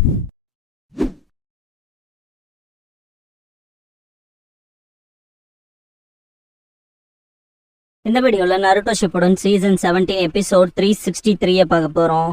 இந்த வீடியோல Naruto Shippuden season 17 episode 363 பார்க்க போறோம்.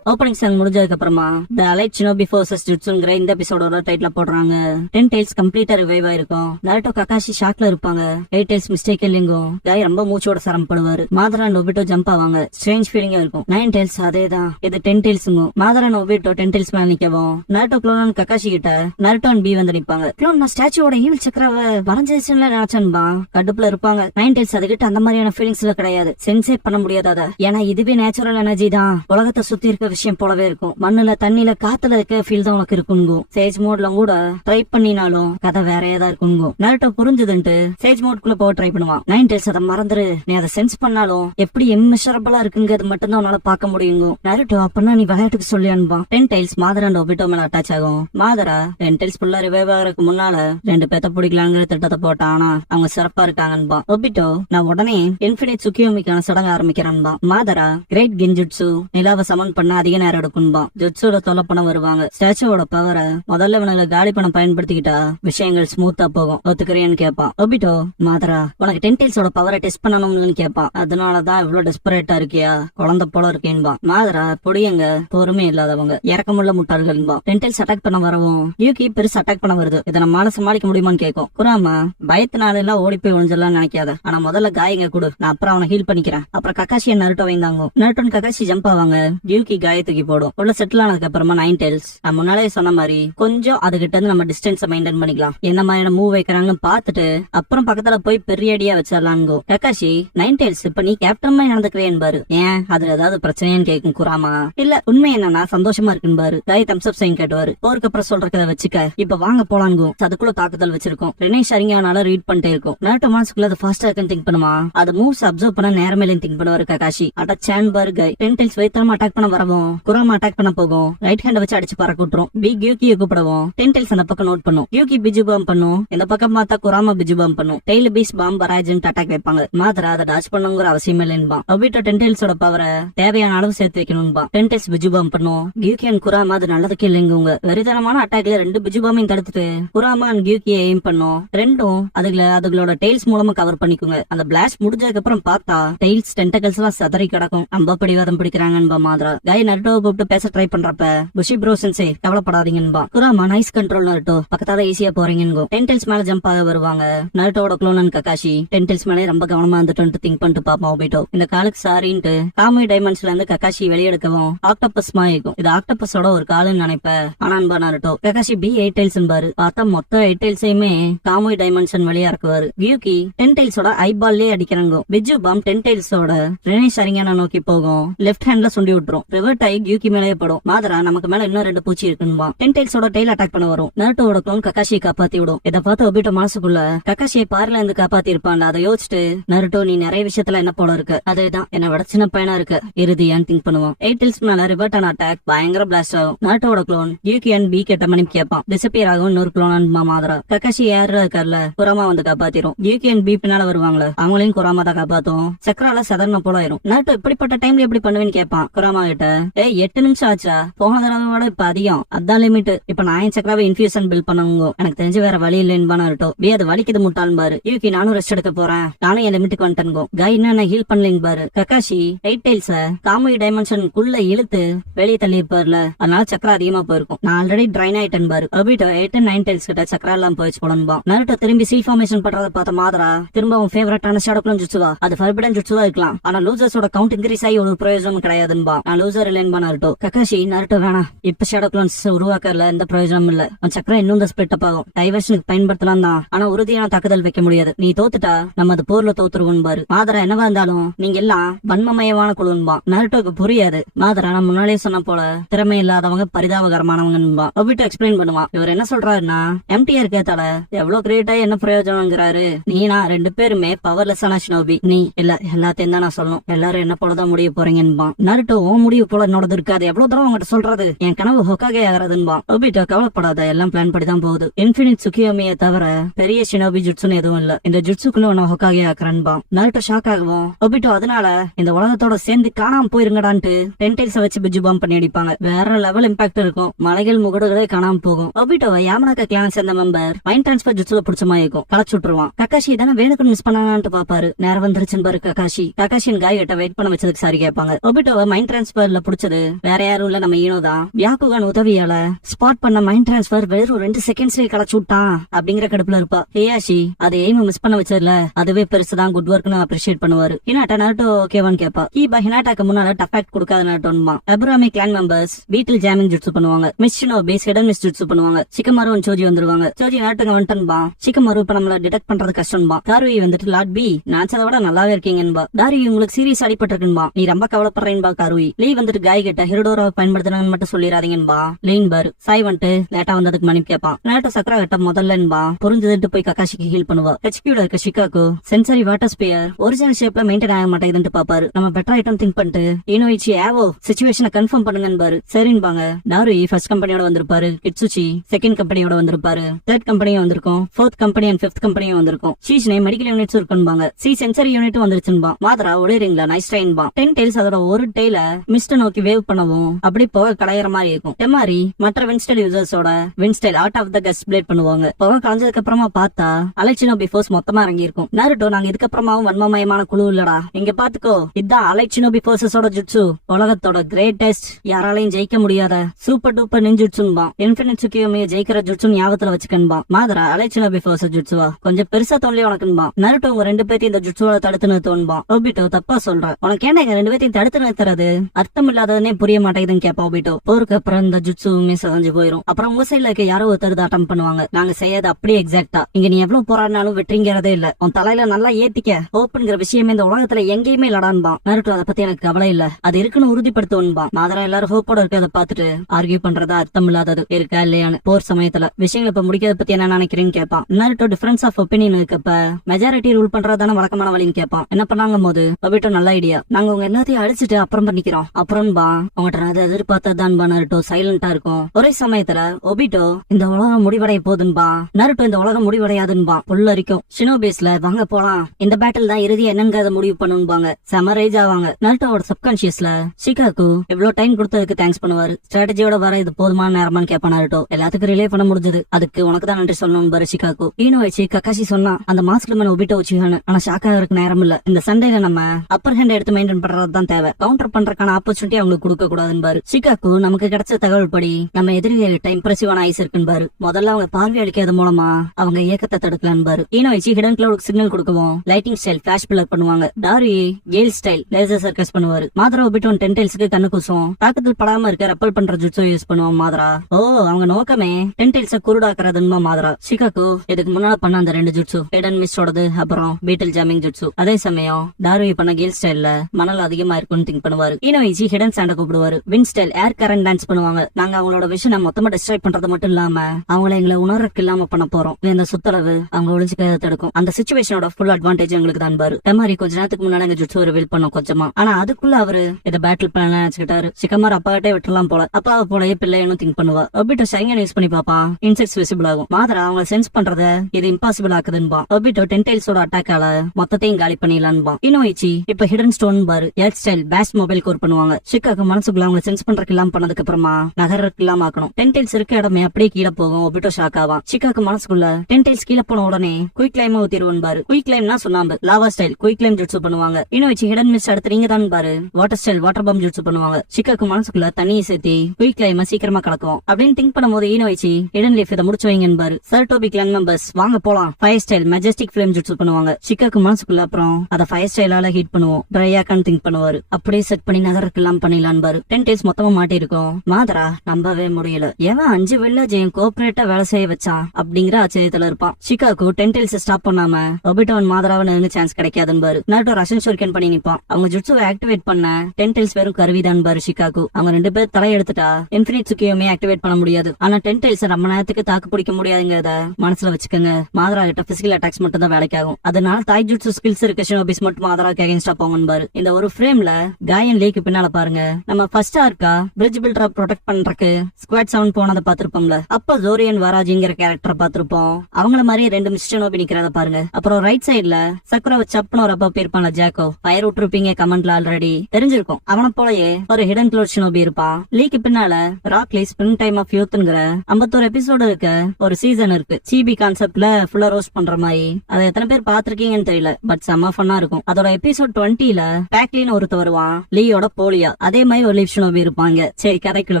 ஓப்பனிங் சாங் முடிஞ்சதுக்கு அப்புறமா தி அலைட் ஷினோபி ஃபோர்சஸ் ஜுட்ஸுங்கிற இந்த எபிசோடோட டைட்டில் போடுறாங்க. 10 Tails கம்ப்ளீட்டா ரிவைவ் ஆயிருக்கும். நருட்டோ ககாஷி ஷாக்ல இருப்பாங்க. 8 Tails மிஸ்டேக் இல்லைங்கும். காய் ரொம்ப மூச்சோட சிரமப்படுவாரு. மாதரா நொபிட்டோ ஜம்ப் ஆவாங்க. ஸ்ட்ரேஞ்ச் ஃபீலிங்கா இருக்கும். 9 Tails அதேதான். இது 10 Tailsங்கும். மாதரா நொபிட்டோ 10 Tails மேல நிக்கவும் நருட்டோ க்ளோன் ககாஷி கிட்ட நருட்டோ அண்ட் பி வந்து நிப்பாங்க. க்ளோன் நான் ஸ்டாச்சுவோட ஈவில் சக்கராவை வரைஞ்சிச்சுல நினைச்சேன்பா. கடுப்புல இருப்பாங்க. 9 Tails அதுகிட்ட அந்த மாதிரியான ஃபீலிங்ஸ்ல கிடையாது. சென்சே பண்ண முடியாது அத. ஏன்னா இதுவே நேச்சுரல் எனர்ஜி தான். உலகத்தை சுத்தி இருக்க விஷயம் போலவே இருக்கும். மண்ணுல தண்ணில காத்துல இருக்க ஃபீல் தான் உனக்கு இருக்குங்க. சேஜ் மோட்ல கூட ட்ரை பண்ணினாலும் கதை வேறையா தான் இருக்குங்க. நருட்டோ புரிஞ்சுதுன்ட்டு சேஜ் மோட்குள்ள போக ட்ரை பண்ணுவான். 9 Tails அதை மறந்துரு. நீ அதை சென்ஸ் பண்ணாலும் எப்படி இம்மெஷரபிளா இருக்குங்கிறது மட்டும் தான் உன்னால பாக்க முடியுங்க. நருட்டோ அப்பனா நீ விளையாட்டுக்கு சொல்லி அனுப்பான். 10 Tails மாதரா அண்ட் ஒபிட்டோ மேல அட்டாச் ஆகும். மாதரா 10 Tails ஃபுல்லா ரிவைவ் ஆகிறதுக்கு முன்னால 2 பேத்த பிடிக்கலாங்கிற திட்டத்தை போட்டான். ஆனா அவங்க சிறப்பா இருக்காங்கன்பா. ஒபிட்டோ நான் உடனே இன்ஃபினிட் சுக்கியோமிக்கான சடங்கு ஆரம்பிக்கிறேன்பா. மாதரா கிரேட் கென்ஜுட்சு நிலாவை சமன் பண்ண அதிக நேரம் எடுக்கும்பா. ஜுட்ஸோட தொலை பணம் வருவாங்க. ஸ்டாச்சுவோட பவரை முதல்ல இவனுங்க காலி பணம் பயன்படுத்திக்கிட்டா விஷயங்கள் ஸ்மூத்தா போகும். ஒத்துக்கிறியான்னு கேட்பான். ஒபிட்டோ மாதரா உனக்கு 10 Tailsோட பவரை டெஸ்ட் பண்ணணும்னு கேட்பான். அதனாலதான் இவ்வளவு டெஸ்பரேட்டா இருக்கியா, குழந்தை போல இருக்கேன்பா. மாதரா பொடியங்க பொறுமை இல்லாதவங்க இறக்கமுள்ள முட்டாள்கள்பா. 10 Tails அட்டாக் பண்ண வரவும் யூகி பெருசு அட்டாக் பண்ண வருது. இதை நம்மளால சமாளிக்க முடியுமான்னு கேட்கும். குராமா பயத்தினால எல்லாம் ஓடி போய் ஒழிஞ்சலாம் நினைக்காத. ஆனா முதல்ல காயங்க கொடு, நான் அப்புறம் அவனை ஹீல் பண்ணிக்கிறேன். அப்புறம் ககாஷியை நருட்டோ வைந்தாங்க. நருட்டோன் ககாஷி ஜம்ப் ஆவாங்க. யூகி காயத்துக்கு போடும். உள்ள செட்டில் ஆனதுக்கு அப்புறமா 9 Tails நான் முன்னாலே சொன்ன மாதிரி கொஞ்சம் அதுகிட்ட இருந்து நம்ம டிஸ்டன்ஸ் மெயின்டைன் பண்ணிக்கலாம். என்ன மாதிரியான மூவ் வைக்கிறாங்கன்னு பாத்துட்டு அப்புறம் பக்கத்துல போய் பெரிய அடியா வச்சிடலாங்க. ககாஷி 9 Tails இப்ப நீ கேப்டன் மாதிரி நடந்துக்கிறேன் பாரு. ஏன் அதுல ஏதாவது பிரச்சனைன்னு கேட்கும் குராமா. இல்ல உண்மை என்னன்னா சந்தோஷமா இருக்குன்னு பாரு. காய் தம்ஸ் அப் சைன் கேட்டுவாரு. போருக்கு அப்புறம் சொல்றத வச்சுக்க இப்ப வாங்க போலாங்கும். அதுக்குள்ள தாக்குதல் வச்சிருக்கோம். ரெனேஷ் அறிஞானால ரீட் பண்ணிட்டே இருக்கும். நருட்டோ மனசுக்குள்ள அது ஃபாஸ்டா இருக்குன்னு திங்க் பண்ணுமா. அது மூவ்ஸ் அப்சர்வ் பண்ண நேரமே திங்க் பண்ணுவாரு ககாஷி. அட்டான் பாரு காய் 10 Tails வைத்தரமா அட்டாக் பண்ண வரவும் குராமா அட்டாக் பண்ண போகும். ரைட் ஹேண்ட் வச்சு அடிச்சு பறக்க விட்டுரும். பிக் யூகியை கூப்பிடவும் 10 Tails அந்த பக்கம் நோட் பண்ணும். யூகி பிஜு பாம் பண்ணும். இந்த பக்கம் பார்த்தா குராமா பிஜு பாம் பண்ணும். டெய்ல் பீஸ் பாம் பராஜ்னு அட்டாக் வைப்பாங்க. மாதரா அதை டாச் பண்ணுங்கிற அவசியம் இல்லைன்பா. ஒபிட்டோ 10 Tailsோட பவரை தேவையான அளவு சேர்த்து வைக்கணும்பா. 10 Tails பிஜு பாம் பண்ணும். யூகி அண்ட் குராமா அது நல்லதுக்கு இல்லைங்க. வெறிதனமான அட்டாக்ல 2 பிஜு பாமையும் தடுத்துட்டு குராமா அண்ட் யூகியை எய்ம் பண்ணும். ரெண்டும் அதுகளோட டெய்ல்ஸ் மூலமா கவர் பண்ணிக்குங்க. அந்த பிளாஸ்ட் முடிஞ்சதுக்கு அப்புறம் பார்த்தா டெய்ல்ஸ் டென்டகல்ஸ் எல்லாம் சதறி கிடக்கும். ரொம்ப பிடிவாதம் பிடிக்கிறாங்கன்பா மாதரா. காய் நருட்டோ கூப்பிட்டு பேச ட்ரை பண்றப்ப புஷி ப்ரோ சென்சே கவலைப்படாதீங்கன்பா. குராமா நைஸ் கண்ட்ரோல் நருட்டோ பக்கத்தால ஈஸியா போறீங்கன்னு 10 Tails மேல ஜம்ப் ஆக வருவாங்க. நருட்டோட க்ளோன் ககாஷி 10 Tails மேலே ரொம்ப கவனமா இருந்துட்டு திங்க் பண்ணிட்டு பாப்போம். ஒபிட்டோ இந்த காலுக்கு சாரின்ட்டு காமி டைமண்ட்ஸ்ல இருந்து ககாஷி வெளியெடுக்கவும் ஆக்டோபஸ் மாயிக்கும். இது ஆக்டோபஸோட ஒரு காலுன்னு நினைப்ப. ஆனான்பா நருட்டோ ககாஷி பி 8 Tails பாரு. பார்த்தா மொத்த 8 Tailsயுமே காமி டைமண்ட்ஸ் வெளியா இருக்குவாரு. யூகி 10 Tailsோட ஐபால்லே அடிக்கிறாங்க. பிஜு பாம் 10 Tailsோட ரெனேஷ் அறிஞான நோக்கி போகும். லெஃப்ட் ஹேண்ட்ல சுண்டி விட்டுரும். ரிவர்ட் ஆகி யூகி மேலேயே படும். மாதரா நமக்கு மேல இன்னும் 2 பூச்சி இருக்குன்பா. 10 Tailsோட டெய்ல் அட்டாக் பண்ண வரும். நருட்டோட க்ளோன் ககாஷியை காப்பாத்தி விடும். இதை பார்த்து ஒபிட்டோ மனசுக்குள்ள ககாஷியை பார்ல இருந்து காப்பாத்தி இருப்பான். அதை யோசிச்சுட்டு நருட்டோ நீ நிறைய விஷயத்துல என்ன போல இருக்கு, அதேதான் என்ன விட சின்ன பையனா இருக்கு இறுதியான்னு திங்க் பண்ணுவான். 8 Tails மேல ரிவர்ட் ஆன அட்டாக் பயங்கர பிளாஸ்ட் ஆகும். நருட்டோட க்ளோன் யூகி அண்ட் பி கேட்ட மணி கேட்பான். டிசப்பியர் ஆகும் இன்னொரு க்ளோன் மாதரா. ககாஷி ஏற இருக்கார்ல குராமா வந்து காப்பாத்திரும். யூகி அண்ட் பி பின்னால வருவாங்களே அவங்களையும் குராமா தான் காப்பாத்தும். சக்கரால சதர்ம போல ஆயிரும். நருட்டோ இப்படிப்பட்ட டைம்ல எப்படி பண்ணுவேன்னு கேட்பான் குராமா கிட்ட. 8 நிமிஷம் ஆச்சா, போன தடவை இப்ப அதிகம், அதான் லிமிட். இப்ப நான் சக்கராவை இன்ஃபியூஷன் பில்ட் பண்ணுங்க. எனக்கு தெரிஞ்சு வேற வழி இல்லைன்னு நருட்டோ. பி அது வலிக்குது முட்டாள் பாரு. யூகி நானும் ரெஸ்ட் எடுக்க போறேன், நானும் என் லிமிட்டுக்கு வந்துட்டேன். காய் என்ன ஹீல் பண்ணலைங்க பாரு. ககாஷி 8 Tails காமி டைமென்ஷன் குள்ள இழுத்து வெளியே தள்ளி இருப்பார்ல, அதனால சக்கரா அதிகமா போயிருக்கும். நான் ஆல்ரெடி ட்ரைன் ஆயிட்டேன் பாரு. ஒபிட்டோ 8 and 9 Tails கிட்ட சக்கரா எல்லாம் போயிச்சு போலன்பா. நருட்டோ திரும்பி சீல் ஃபார்மேஷன் பண்றத பார்த்த மாதரா திரும்ப அவன் ஃபேவரட்டான ஷாடோக்குள்ள ஜுட்சுவா. அது ஃபர்பிடன் ஜுட்சுவா இருக்கலாம், ஆனா லூசர்ஸோட கவுண்ட் இன்க்ரீஸ் ஆகி ஒரு பிரயோஜனம் கிடையாதுன்பா. நான் லூசர் இல்ல போறேன் நாருட்டோ. கக்காஷி நாருட்டோ வேணாம், இப்ப ஷேடோ கிளான்ஸ் உருவாக்கல எந்த பிரயோஜனமும் இல்ல. அவன் சக்கரம் இன்னும் தான் ஸ்பிளிட் அப் ஆகும். டைவர்ஷனுக்கு பயன்படுத்தலாம் தான், ஆனா உறுதியான தாக்குதல் வைக்க முடியாது. நீ தோத்துட்டா நம்ம அது போர்ல தோத்துருவோம் பாரு. மாதரா என்னவா இருந்தாலும் நீங்க எல்லாம் வன்மமயமான குழுன்பா. நாருட்டோக்கு புரியாது. மாதரா நான் முன்னாலே சொன்ன போல திறமை இல்லாதவங்க பரிதாபகரமானவங்க. ஒபிட்டோ எக்ஸ்பிளைன் பண்ணுவான். இவர் என்ன சொல்றாருன்னா, எம்டிஆர் கேத்தால எவ்வளவு கிரியேட்டா என்ன பிரயோஜனம்ங்கிறாரு. நீனா 2 பேருமே பவர்லெஸ்ஸான ஷினோபி. நீ இல்ல எல்லாத்தையும் தான் நான் சொல்லணும். எல்லாரும் என்ன போலதான் முடிய போறீங்கன்பா. நாருட்டோ ஓ முடிவு போல என்னோடது இருக்காது. எவ்வளவு தூரம் உங்ககிட்ட சொல்றது, என் கனவு ஹொக்காகே ஆகிறதுன்பா. ஒபிட்டோ கவலைப்படாத, எல்லாம் பிளான் படி தான் போகுது. இன்ஃபினிட் சுக்கியோமியை தவிர பெரிய ஷினோபி ஜுட்சுன்னு எதுவும் இல்ல. இந்த ஜுட்சுக்குள்ள உன்ன ஹொக்காகே ஆக்குறன்பா. நாருட்டோ ஷாக் ஆகும். ஒபிட்டோ அதனால இந்த உலகத்தோட சேர்ந்து காணாம போயிருங்கடான்ட்டு டென்டைல்ஸ் வச்சு பிஜு பாம் பண்ணி அடிப்பாங்க. வேற லெவல் இம்பாக்ட் இருக்கும். மலைகள் முகடுகளே காணாம போகும். ஒபிட்டோவை யாமனாக்கா கிளான் சேர்ந்த மெம்பர் மைண்ட் டிரான்ஸ்பர் ஜுட்சுல பிடிச்ச மாதிரி இருக்கும். களைச்சு விட்டுருவான். கக்காஷி தானே வேணுக்கு மிஸ் பண்ணான்னு பாப்பாரு. நேரம் வந்துருச்சுன்னு பாரு கக்காஷி. கக்காஷின் காய் கிட்ட வெயிட் பண்ண வச்சதுக்கு சாரி கேட்பாங்க. ஒபிட்டோவை மைண்ட் டிரான்ஸ்பர்ல பிடிச்சது வேற யாரும் இல்ல, நம்ம ஈனோ தான். வியாக்குகான் உதவியால ஸ்பாட் பண்ண மைண்ட் டிரான்ஸ்பர் வெறும் 2 செகண்ட்ஸ்லயே களைச்சு விட்டான் அப்படிங்கிற கடுப்புல இருப்பா. ஹியாஷி அதை எய்ம் மிஸ் பண்ண வச்சதுல அதுவே பெருசுதான், குட் ஒர்க்னு அப்ரிஷியேட் பண்ணுவாரு. ஹினாட்டா நாருட்டோ ஓகேவான்னு கேப்பா. கீபா ஹினாட்டாக்கு முன்னால டஃபேக்ட் கொடுக்காத நாருட்டோன்பா. அபுராமி கிளான் மெம்பர்ஸ் வீட்டில் ஜாமிங் ஜுட்சு பண்ணுவாங்க. Miss shinobi hidden miss jutsu பண்ணுவாங்க. சிக்கமாரு சோஜி வந்துருவாங்க. சோஜி நாட்டுங்க வந்துட்டன்பா. சிக்கமாரு இப்ப நம்மள டிடெக்ட் பண்றது கஷ்டம்பா. தாருவி வந்துட்டு லார்ட் பி நினைச்சதை விட நல்லாவே இருக்கீங்கன்பா. தாரி உங்களுக்கு சீரியஸ் அடிபட்டிருக்குன்பா. நீ ரொம்ப கவலைப்படுறேன்பா. காருவி லீ வந்துட்டு காய் கிட்ட ஹிரோடோரா பயன்படுத்தினு மட்டும் சொல்லிடாதீங்கன்பா. லீன் பாரு சாய் வந்துட்டு லேட்டா வந்ததுக்கு மன்னிப்பு கேட்பான். நேட்ட சக்கரா கிட்ட முதல்லன்பா புரிஞ்சதுட்டு போய் கக்காஷிக்கு ஹீல் பண்ணுவா. ஹெச்பியோட இருக்க ஷிகாக்கு சென்சரி வாட்டர் ஸ்பியர் ஒரிஜினல் ஷேப்ல மெயின்டைன் ஆக மாட்டேங்குதுன்னு பாப்பாரு. நம்ம பெட்டர் ஐட்டம் திங்க் பண்ணிட்டு இனோயிச்சி ஆவோ சிச்சுவேஷனை கன்ஃபார்ம் பண்ணுங்கன்னு சரின்பாங்க. டாரி ஃபர்ஸ்ட் கம்பெனியோட வந்திருப்பாரு. கிட்சுச்சி செகண்ட் கம்பெனியோட வந்திருப்பாரு. தேர்ட் கம்பெனியும் வந்திருக்கும். ஃபோர்த் கம்பெனி அண்ட் ஃபிஃப்த் கம்பெனியும் வந்திருக்கும். ஷீஷ்னே மெடிக்கல் யூனிட்ஸ் இருக்குன்பாங்க. சி சென்சரி யூனிட் வந்துருச்சுன்பா. மாதரா ஒளிரீங்களா நைஸ் ட்ரைன்பா. 10 டெய்ல்ஸ் அதோட ஒரு டெய்ல மிஸ்ட நோக்கி வேவ் பண்ணவும் அப்படி போக கடையிற மாதிரி இருக்கும். தெமாரி மற்ற வின்ஸ்டைல் யூசர்ஸோட வின்ஸ்டைல் அவுட் ஆஃப் த கஸ்ட் பிளேட் பண்ணுவாங்க. போக கலைஞ்சதுக்கு அப்புறமா பார்த்தா அலெக்சினோ பிஃபோர்ஸ் மொத்தமா இறங்கி இருக்கும். நாருட்டோ நாங்க இதுக்கப்புறமாவும் வன்மமயமான குழு இல்லடா, இங்க பாத்துக்கோ, இதான் அலெக்சினோ பிஃபோர்ஸோட ஜுட்சு, உலகத்தோட கிரேட்டஸ்ட், யாராலையும் ஜெயிக்க முடியாத சூப்பர் டூப்பர் நிஞ்சுட்சுன்பா. இன்ஃபினிட் சுக்கியோமியை ஜெயிக்கிற ஜுட்சுன்னு ஞாபகத்துல வச்சுக்கன்பா. மாதரா அலெக்சினோ பிஃபோர்ஸ் ஜுட்சுவா கொஞ்சம் பெருசா தோணலே உனக்குன்பா. நாருட்டோ உங்க 2 பேத்தையும் இந்த ஜுட்சுவால தடுத்து நிறுத்தோன்பா. ஒபிட்டோ தப்பா சொல்ற, உனக்கு ஏன்டா எங்க 2 பேத்தையும் தடுத்து நிறுத்துறது, அர்த்தம் இல்லாததுன்னே புரிய மாட்டேங்குதுன்னு கேப்பா ஒபிட்டோ. போருக்கு அப்புறம் இந்த ஜுட்சுமே சதஞ்சு போயிரும். அப்புறம் உங்க சைட்ல இருக்க யாரோ ஒருத்தர் அட்டம் பண்ணுவாங்க. நாங்க செய்யறது அப்படியே எக்ஸாக்டா. இங்க நீ எவ்வளவு போராடினாலும் வெற்றிங்கிறதே இல்ல. உன் தலையில நல்லா ஏத்திக்க. ஹோப்ங்கிற விஷயமே இந்த உலகத்துல எங்கேயுமே இல்லடான்பா. நாருட்டோ அதை பத்தி எனக்கு கவலை இல்ல, அது இருக்குன்னு உறுதிப்படுத்துவன்பா. மாதரா எல்லாரும் ஹோப்போட இருக்கிறத பாத்துட்டு ஆர்கியூ பண்றதா அர்த்தம் இல்லாதது இருக்கா இல்லையான்னு போர் சமயத்துல விஷயங்களை இப்ப முடிக்கிறத பத்தி என்ன நினைக்கிறேன்னு கேட்பான். நாருட்டோ டிஃபரன்ஸ் ஆஃப் ஒப்பீனியன் இருக்கப்ப மெஜாரிட்டி ரூல் பண்றதான வழக்கமான வழின்னு கேட்பான். என்ன பண்ணாங்க போது ஒபிட்டோ நல்ல ஐடியா, நாங்க உங்க எல்லாத்தையும் அடிச்சுட்டு அப்புறம் பண்ணிக்கிறோம். அப்புறம்பா உங்ககிட்ட அதை எதிர்பார்த்ததான்பா. நாருட்டோ சைலண்டா இருக்கும். ஒரே சமயத்துல ஒபிட்டோ இந்த உலகம் முடிவடைய போதுன்பா. நாருட்டோ இந்த உலகம் முடிவடையாதுன்பா. புல்லரிக்கும். ஷினோபேஸ்ல வாங்க போலாம், இந்த பேட்டில் தான் இறுதி என்னங்கிறத முடிவு பண்ணுவாங்க. செமரைஸ் ஆவாங்க. நாருட்டோவோட சப்கான்சியஸ்ல ஷிகாக்கு எவ்வளவு டைம் கொடுத்ததுக்கு தேங்க்ஸ் பண்ணுவாரு. ஸ்ட்ராட்டஜியோட வர இது போதுமான நேரமான்னு கேட்பா நாருட்டோ. எல்லாத்துக்கும் ரிலே பண்ண முடிஞ்சது, அதுக்கு உனக்கு தான் நன்றி சொல்லணும் பாரு ஷிகாக்கு. ஈனோ வச்சு கக்காஷி சொன்னா அந்த மாஸ்க்ல மேல ஒபிட்டோ வச்சுக்கானு, ஆனா ஷாக் ஆகிறதுக்கு நேரம் இல்ல. இந்த சண்டையில நம்ம அப்பர் ஹேண்ட் எடுத்து மெயின்டைன் பண்றதுதான் தேவை. கவுண்டர் பண்றதுக்கான ஆப்பர்ச்சுனிட்டி அவங்களுக்கு கொடுக்க கூடாதுன்னு பாரு. ஷிகாக்கு நமக்கு கிடைச்ச தகவல் படி நம்ம எதிரிகிட்ட இம்ப்ரெசிவான ஐஸ் இருக்குன்னு பாரு. முதல்ல அவங்க பார்வை அளிக்காத மூலமா அவங்க இயக்கத்தை தடுக்கலான்னு பாரு. ஈனோ வச்சு ஹிடன் கிளவுட் சிக்னல் கொடுக்கவும் லைட்டிங் ஸ்டைல் ஃபிளாஷ் பில்லர் பண்ணுவாங்க. டாரி கேல் ஸ்டைல் லேசர் சர்க்கஸ் பண்ணுவாரு. மாதரா ஒபிட்டோன் 10 டெய்ல்ஸ்க்கு கண்ணு கூசும். தாக்கத்தில் படாம இருக்க ரப்பல் பண்ற ஜுட்சோ யூஸ் பண்ணுவோம் மாதரா. ஓ அவங்க நோக்கமே 10 டெய்ல்ஸ குருடாக்குறதுன்னு மாதரா. ஷிகாக்கு இதுக்கு முன்னால பண்ண அந்த 2 ஜுட்சு ஹிடன் மிஸ்டோடது, அப்புறம் பீட்டில் ஜாமிங் ஜுட்சு. அதே சமயம் டாரி பண்ண கேல் ஸ்டைல்ல மணல் அதிகமா இருக்கும்னு திங்க் பண்ணுவாரு. ஈனோ இச்சி ஹிடன் சாண்ட கூப்பிடுவாரு. Wind style air current dance பண்ணுவாங்க. நாங்க அவங்களோட விஷனை மொத்தமா டிஸ்ட்ராக்ட் பண்றது மட்டும் இல்லாம அவங்கள எங்களை உணர்றதுக்கு இல்லாம பண்ண போறோம். இந்த சுத்தளவு அவங்க ஒளிஞ்சுக்கிறத தடுக்கும். அந்த சிச்சுவேஷனோட ஃபுல் அட்வான்டேஜ் எங்களுக்கு தான் பாரு. மாதிரி கொஞ்ச நேரத்துக்கு முன்னாடி எங்க ஜுட்சு ரிவீல் பண்ணோம் கொஞ்சமா, ஆனா அதுக்குள்ள அவரு இதை பேட்டில் பண்ண நினைச்சுக்கிட்டாரு. சிக்கமார் அப்பாட்டே விட்டுலாம் போல, அப்பாவை போலயே பிள்ளைன்னு திங்க் பண்ணுவா. ஒபிட்டோ ஷைங்கன் யூஸ் பண்ணி பாப்பான். இன்செக்ட்ஸ் விசிபிள் ஆகும். மாதரா அவங்க சென்ஸ் பண்றத இது இம்பாசிபிள் ஆக்குதுன்பா. ஒபிட்டோ 10 டெய்ல்ஸோட அட்டாக்கால மொத்தத்தையும் காலி பண்ணிடலான்பா. இனோயிச்சி இப்ப ஹிடன் ஸ்டோன் பாரு ஏர் ஸ்டைல் பேஸ்ட் மொபைல் கோர் பண்ணுவாங்க. ஷிகாக்கு மனசுக்குள்ள அவங்க சென்ஸ் பண்றதுக்கு இல்லாம பண்ணதுக்கு அப்புறமா நகருக்கு இல்லாம ஆக்கணும். 10 டெய்ல்ஸ் இருக்க இடமே அப்படியே கீழே போகும். ஒபிட்டோ ஷாக் ஆவான். ஷிகாக்கு மனசுக்குள்ள 10 டெய்ல்ஸ் கீழே போன உடனே குயிக் கிளைம் ஊத்திடுவன் பாரு. குயிக் கிளைம்னா சுண்ணாம்பு lava style quick claim jutsu பண்ணுவாங்க. இனோயிச்சி ஹிடன் மிஸ் அடுத்து நீங்க தான் பாரு water style water pump jutsu பண்ணுவாங்க. ஷிகாக்கு மனசுக்குள்ள தண்ணியை சேர்த்தி குயிக் கிளைம் சீக்கிரமா கலக்கும் அப்படின்னு திங்க் பண்ணும்போது இனோயிச்சி ஹிடன் லீஃப் இதை முடிச்சு வைங்கன்னு பாரு. சர்டோபி கிளான் மெம்பர்ஸ் வாங்க போலாம். Fire style Majestic flame jutsu பண்ணுவாங்க. ஷிகாக்கு மனசுக்குள்ள அப்புறம் அதை ஃபயர் ஸ்டைலால ஹீட் பண்ணுவோம் ட்ரையாக்கான்னு திங்க் பண்ணுவாரு. அப்படியே செட் பண்ணி நகருக்கு எல்லாம் பண்ணிடலான்னு பாரு. 10 டேஸ் மொத்தமா மாட்டிருக்கோம். மாதரா நம்பவே முடியல. எவன் 5 வில்லேஜ் கோஆபரேட்டா வேலை செய்ய வச்சான் அப்படிங்கிற ஆச்சரியத்துல இருப்பான். ஷிகாகு 10 டேல்ஸ் ஸ்டாப் பண்ணாம ஒபிட்டோ மாதராவை நெருங்க சான்ஸ் கிடைக்காதுன்னு பாரு. நாருட்டோ ரஷன் ஷூரிகன் பண்ணி நிப்பான். அவங்க ஜுட்சுவை ஆக்டிவேட் பண்ண 10 டேல்ஸ் வெறும் கருவிதான் பாரு. ஷிகாகு அவங்க 2 பேர் தலை எடுத்துட்டா இன்ஃபினிட் சுக்கியுமே ஆக்டிவேட் பண்ண முடியாது. ஆனா 10 டேல்ஸ் ரொம்ப நேரத்துக்கு தாக்கு பிடிக்க முடியாதுங்கிறத மனசுல வச்சுக்கோங்க. மாதரா கிட்ட பிசிக்கல் அட்டாக்ஸ் மட்டும் தான் வேலைக்காகும். அதனால தாய் ஜுட்சு ஸ்கில்ஸ் இருக்க ஷினோபிஸ் மட்டும் மாதராக்கு அகைன்ஸ்டா போங்கன்னு பாரு. இந்த ஒரு ஃப்ரேம்ல காயன் லேக்கு பின்னால பாருங்க. நம்ம ஃபர்ஸ்ட் ஆர்க்கா பிரிட்ஜ் பில்டரை ப்ரொடெக்ட் பண்றதுக்கு ஸ்குவாட் 7 போனதை பாத்திருப்போம்ல. அப்ப ஜோரியன் வராஜிங்கிற கேரக்டரை பாத்திருப்போம். அவங்கள மாதிரி 2 மிஸ்டர் நோபி நிக்கிறத பாருங்க. அப்புறம் ரைட் சைடுல சக்ராவை சப்னு ஒரு அப்பா இருப்பான்ல ஜாக்கோ. ஃபயர் விட்டுருப்பீங்க கமெண்ட்ல ஆல்ரெடி தெரிஞ்சிருக்கும். அவனை போலயே ஒரு ஹிடன் க்ளோட் ஷினோபி இருப்பான். லீக்கு பின்னால ராக்லி ஸ்பிரிங் டைம் ஆஃப் யூத்ங்கிற 51 எபிசோடு இருக்க ஒரு சீசன் இருக்கு. சிபி கான்செப்ட்ல ஃபுல்லா ரோஸ்ட் பண்ற மாதிரி. அதை எத்தனை பேர் பாத்திருக்கீங்கன்னு தெரியல. பட் செம்ம ஃபன்னா இருக்கும். அதோட எபிசோட் 20ல பேக்லின்னு ஒருத்த வருவான். லீயோட போலியா. அதே மாதிரி ஒரு லீவ் ஷினோபி இருப்பாங்க. சரி கதைக்குள்ள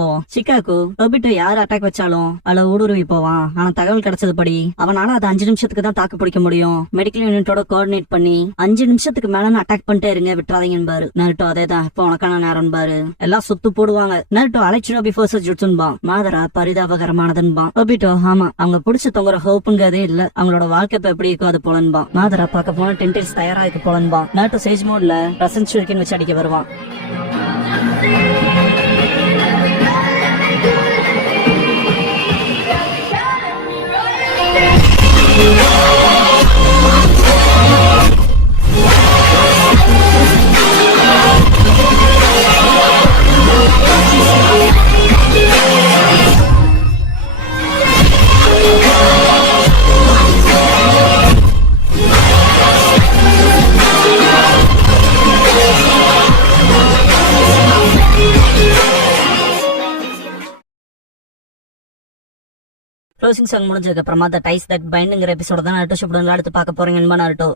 போவோம். ஷிகாகு ஒபிட்டோ யார் அட்டாக் வச்சாலும் அதுல ஊடுருவி போவான். ஆனா தகவல் கிடைச்சது படி அவனால அது 5 நிமிஷத்துக்கு தான் தாக்கு பிடிக்க முடியும். மெடிக்கல் யூனிட்டோட கோஆர்டினேட் பண்ணி 5 நிமிஷத்துக்கு மேல அட்டாக் பண்ணிட்டே இருங்க, விட்டுறாதீங்கன்னு பாரு. நாருட்டோ அதேதான் இப்ப உனக்கான நேரம் பாரு. எல்லாம் சுத்து போடுவாங்க. நாருட்டோ அலெக்ஷனோ பிஃபோர் ஜுட்சுன்பா. மாதரா பரிதாபகரமானதுன்பா. ஒபிட்டோ ஆமா அவங்க புடிச்சு தொங்குற ஹோப்புங்கிறதே இல்ல. அவங்களோட வாழ்க்கை இப்ப எப்படி இருக்கோ அது போலன்பா. மாதரா பார்க்க போன 10 டேஸ் தயாரா இருக்கு போலன்பா. நாருட்டோ சேஜ் மோட்ல ரசன் ஷூரிகன் வச்சு அடிக்க வருவான். க்ளோசிங் சாங் முடிஞ்சதுக்கு அப்புறமா த டைஸ் தட் பைண்டுங்கிற எபிசோட தான் நாருட்டோ ஷிப்புடன் அடுத்து பார்க்க போறீங்க நாருட்டோ.